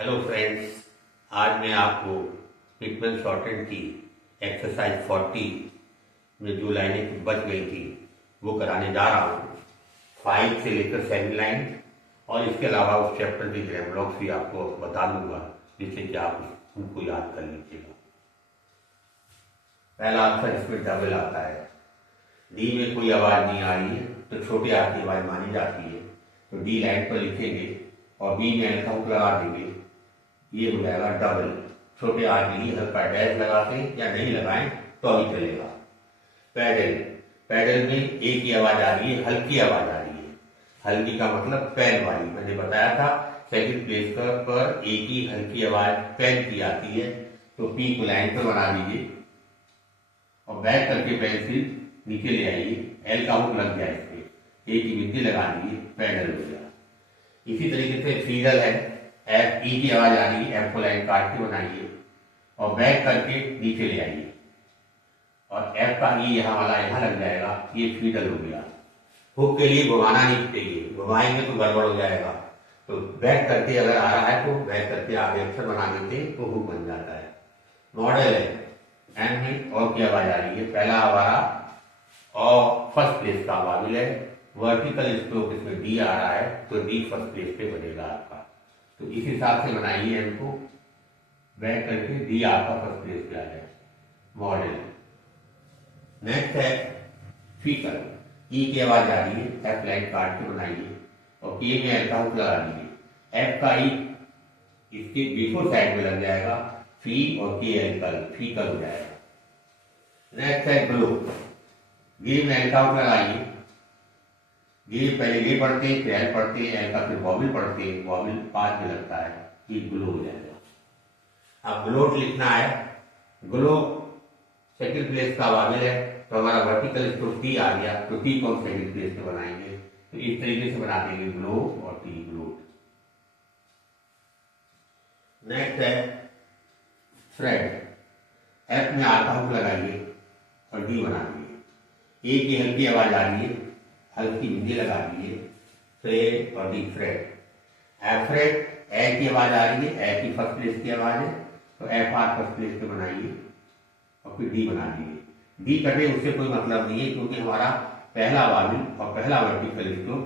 Hello friends, आज मैं आपको पिटमैन शॉर्टेड की एक्सरसाइज 40 में जो लाइनें बच गई थी वो कराने जा रहा हूँ। 5 से लेकर 7 लाइन और इसके अलावा उस चैप्टर के ग्रामर ब्लॉक्स भी आपको बता दूंगा, जिससे कि आप उनको याद कर लीजिएगा। पहला अक्षर इसमें डबल आता है। डी में कोई आवाज नहीं आ रही है तो छोटे आर की आवाज मानी जाती है, तो डी लाइन पर लिखेंगे और बी में एल्काउंट लगा देंगे। ये हो जाएगा डबल। छोटे आर के लिए हल्का डैश लगाते या नहीं लगाएं तो भी चलेगा। पैडल, पैडल में ए की आवाज आ रही है, हल्की आवाज आ रही है। हल्की का मतलब पैन वाली, मैंने बताया था सेकंड प्लेस पर ए की हल्की आवाज पैन की आती है। तो पी को लाइन पर बना दीजिए और बैक करके पेंसिल नीचे ले आइए, एल काउंट लग जाए इस पे, ए की बिंदी लगा दीजिए, पैडल हो गया। इसी तरीके से फीडल है, एफ ई की आवाज आ रही है, एफ को लाइन काट के बनाइए और बैक करके नीचे ले आइए और एफ का ई यहाँ वाला यहाँ लग जाएगा, ये फीडल हो गया। हुक के लिए घुमाना नहीं चाहिए, घुमाएंगे तो गड़बड़ हो जाएगा। तो बैक करके अगर आ रहा है तो बैक करके आगे अक्षर बना देते तो हुक बन जाता है। मॉडल है, एन में और की आवाज आ रही है, पहला हमारा और फर्स्ट प्लेस का वाविल है। वर्टिकल स्ट्रोक इसमें डी आ रहा है तो डी फर्स्ट प्लेस पे बनेगा आपका। तो इस हिसाब से बनाइए, इनको बैक करके डी आपका फर्स्ट प्लेस पे आ जाए। मॉडल नेक्स्ट है फीकल, ई की आवाज आ रही है, एफ लाइन काट के बनाइए और के में एल्काउंट लगा दीजिए। एफ का ई इसके बिफोर साइड में लग जाएगा, फी और के एल्कल, फीकल हो जाएगा। नेक्स्ट है ग्लो, गे में एल्काउंट लगाइए। गे पहले गे पढ़ते हैं, फिर एल पढ़ते हैं, एल का फिर वॉविल पढ़ते हैं, वॉविल 5 में लगता है, ये ग्लो हो जाएगा। अब ग्लोट लिखना है। ग्लो सेकंड प्लेस का वॉविल है तो हमारा वर्टिकल स्ट्रोक टी आ गया, तो टी को हम सेकंड प्लेस पे बनाएंगे। तो इस तरीके से बना देंगे ग्लो और टी, ग्लोट। नेक्स्ट है थ्रेड, एफ में आर्काउट लगाइए और डी बना दीजिए। ए की हल्की आवाज आ रही है, हल्की बिंदी लगा दीजिए, फ्रेड और डी फ्रेड। एफ्रेड, ए की आवाज आ रही है, ए की फर्स्ट प्लेस की आवाज है तो एफ आर फर्स्ट प्लेस पे बनाइए और फिर डी बना दीजिए। डी कटे उससे कोई मतलब नहीं है, क्योंकि हमारा पहला वाविल और पहला वर्टिकल स्ट्रोक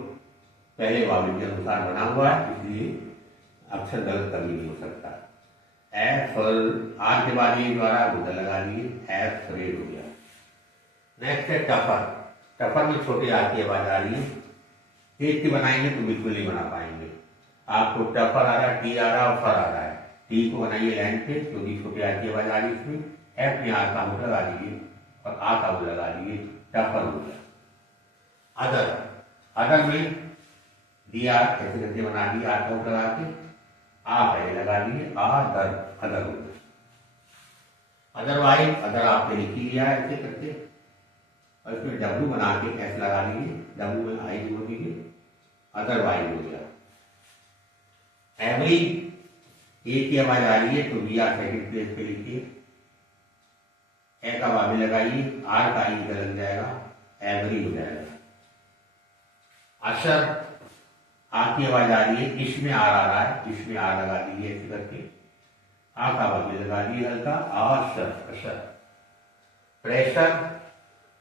पहले वाविल के अनुसार बना हुआ है, इसलिए अक्षर गलत कभी नहीं हो सकता। एफ आर के बाद ये द्वारा गुदा लगा दिए, एफ फ्रेड हो गया। नेक्स्ट है टफर, टफर में छोटे आर की आवाज आ रही है, तेज की बनाएंगे तो बिल्कुल नहीं बना पाएंगे। आपको टफर आ रहा है, टी आ रहा है और फर आ रहा है, टी को बनाइए लाइन पे क्योंकि छोटे आर की आवाज आ रही है इसमें। एफ में आर का मुख लगा दीजिए और आ का मुख लगा दीजिए, टफर हो गया। अदर, अदर में डी आर ऐसे करके बना दिए, आर का मुख लगा के आ पहले लगा दिए, अदर, अदर हो गया। अदरवाइज, अदर आपने लिख लिया है ऐसे करके और इसमें डब्लू बना के एस लगा दीजिए, डब्लू में आई जोड़ दीजिए, अदरवाइज हो गया। एवरी, ए की आवाज आ रही है तो बी आर सेकंड प्लेस पे लिखिए, ए का वावी लगाइए, आर का ई लग जाएगा, एवरी हो जाएगा। अशर, आ की आवाज आ रही है, इसमें आर आ रहा है, इसमें आर लगा दीजिए ऐसे करके, आ का वावी लगा दीजिए हल्का, अशर, अशर। प्रेशर,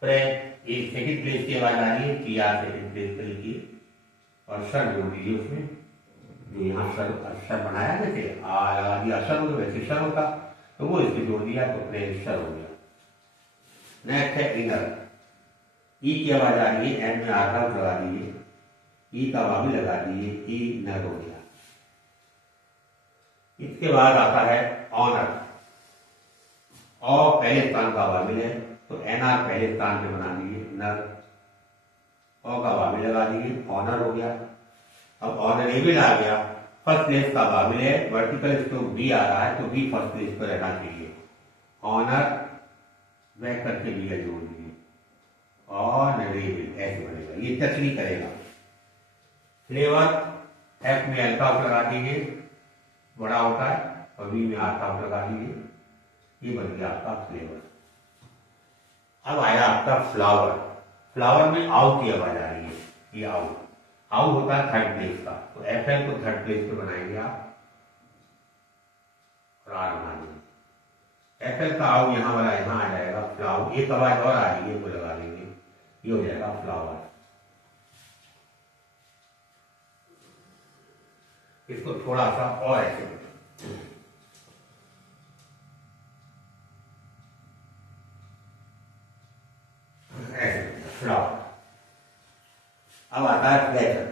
प्रे एक सेकंड प्लेस की आवाज आ रही है, पी आर सेकंड प्लेस पे लिखिए और सर जोड़ दीजिए उसमें, जो यहाँ सर अक्षर बनाया जैसे आ लगा दिया असर हो, वैसे सर होता तो वो इससे जोड़ दिया तो प्रेशर हो गया। नेक्स्ट है इनर, ई की आवाज आ रही है, एन में आर का लगा दीजिए, ई का वावी लगा दीजिए, ई इनर हो गया। इसके बाद आता है ऑनर, और पहले स्थान का वाविल है तो एनआर पहले स्थान पे बना दीजिए, नर, ओ का वाविल लगा दीजिए, ऑनर हो गया। अब ऑनरेबल आ गया, फर्स्ट प्लेस का वाविल है, वर्टिकल स्ट्रोक बी आ रहा है तो बी फर्स्ट प्लेस पर रहना चाहिए। ऑनर बैक करके बी का जोड़ दीजिए, ऑनरेबल ऐसे बनेगा, ये टच नहीं करेगा। फ्लेवर, एफ में एल्काउट लगा दीजिए, बड़ा होता है, और बी में आर्काउट लगा दीजिए, ये बन गया आपका फ्लेवर। अब आया आपका फ्लावर, फ्लावर में आउ की आवाज आ रही है, ये आउ, आउ होता है थर्ड प्लेस का, तो एफ एल को थर्ड प्लेस पे बनाएंगे आप, प्राण मानी। एफएल का आउ यहाँ वाला यहाँ आ जाएगा फ्लाउ, एक आवाज और आ रही है को लगा देंगे, ये हो जाएगा फ्लावर। इसको थोड़ा सा और ऐसे फ्लावर। अब आता है फ्लैचर।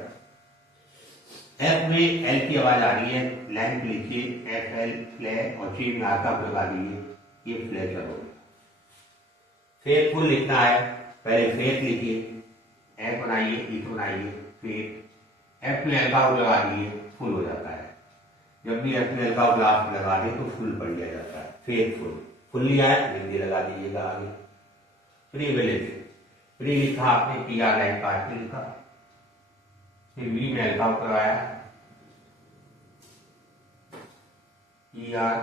एफ में एल की आवाज आ रही है, लाइन पे लिखिए एफ एल फ्लै और ची में आका लगा दीजिए, ये फ्लैचर हो गया। फेथफुल लिखना है, पहले फेथ लिखिए, एफ बनाइए, ई बनाइए, फेथ। एफ में एल का लगा दीजिए, फुल हो जाता है। जब भी एफ में एल का ग्लास लगा दे तो फुल पड़ लिया जाता है, फेथफुल। फुल लिया है, हिंदी लगा दीजिएगा आगे। प्रिविलेज, प्री लिखा आपने, पी आर लाइन काट के लिखा, फिर वी में एल्फा कराया, पी आर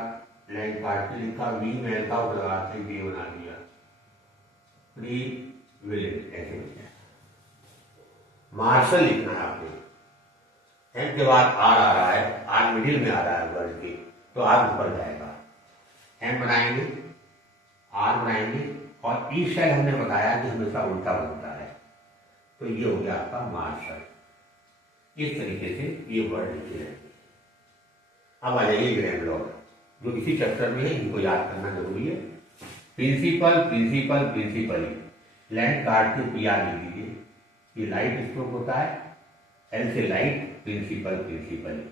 लाइन काट के लिखा, वी में एल्फा लगा के वी बना दिया, प्रिविलेज ऐसे लिखा। मार्शल लिखना है आपने, एम के बाद आर आ रहा है, आर मिडिल में आ रहा है वर्ड के, तो आर ऊपर जाएगा। एम बनाएंगे, आर बनाएंगे, और ई शैल हमने बताया कि हमेशा उल्टा बनता है, तो ये हो गया आपका मार्शल। इस तरीके से ये वर्ड लिखे रहेंगे। अब आ जाइए ग्रैम लॉ, जो इसी चैप्टर में है, इनको याद करना जरूरी है। प्रिंसिपल प्रिंसिपल प्रिंसिपली, लाइन काट के पी आर लिख दीजिए, ये लाइट स्ट्रोक होता है, एल से लाइट, प्रिंसिपल प्रिंसिपली।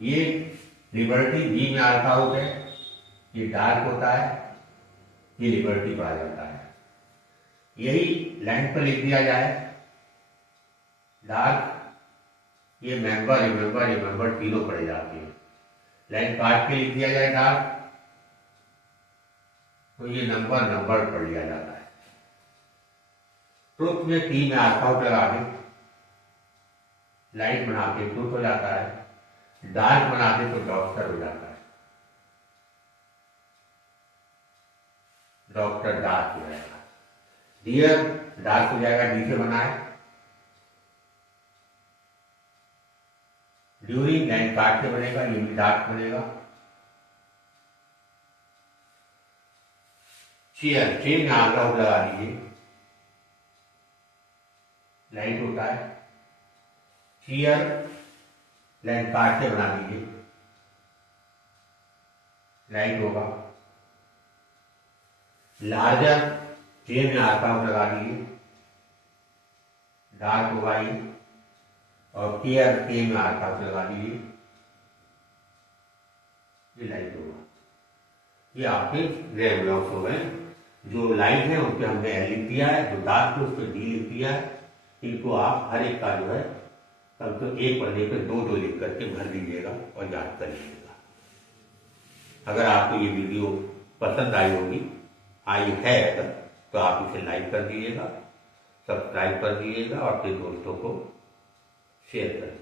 ये लिबर्टी वी में आल्फा होता है, ये डार्क होता है, ये लिबर्टी पढ़ा जाता है। यही लाइन पर लिख दिया जाए डार्क, ये मेंबर रिमेंबर रिमेंबर तीनों पढ़े जाते हैं। लाइन काट के लिख दिया जाए डार्क, तो ये नंबर नंबर पढ़ लिया जाता है। ट्रुथ में टी में आउट लगा के लाइट बना के ट्रुथ हो जाता है, डार्क बना के तो डॉक्टर हो जाता है, डॉक्टर डार्क हो जाएगा। डियर डार्क हो जाएगा, डी से बना है। ड्यूरिंग लाइन काट के बनेगा, ये भी डार्क बनेगा। चेयर, चेयर में आगे आउट लगा दीजिए, लाइट होता है। चेयर लाइन काट के बना दीजिए, लाइट होगा। लार्जर, चेयर में आगे आउट लगा दीजिए, डार्क होगा ये। और केयर के में आटा लगा दीजिए, ये लाइट होगा। ये आपके ग्रे ब्लॉक्स हो गए। जो लाइट है उस पर हमने एल लिख दिया है, जो डार्क है उस पर डी लिख दिया है। इनको आप हर एक का जो है कम से कम एक पन्ने पे दो दो लिख करके भर दीजिएगा और याद कर लीजिएगा। अगर आपको ये वीडियो पसंद आई होगी, आई है अगर, तो आप इसे लाइक कर दीजिएगा, सब्सक्राइब कर दीजिएगा और अपने दोस्तों को शेयर करें।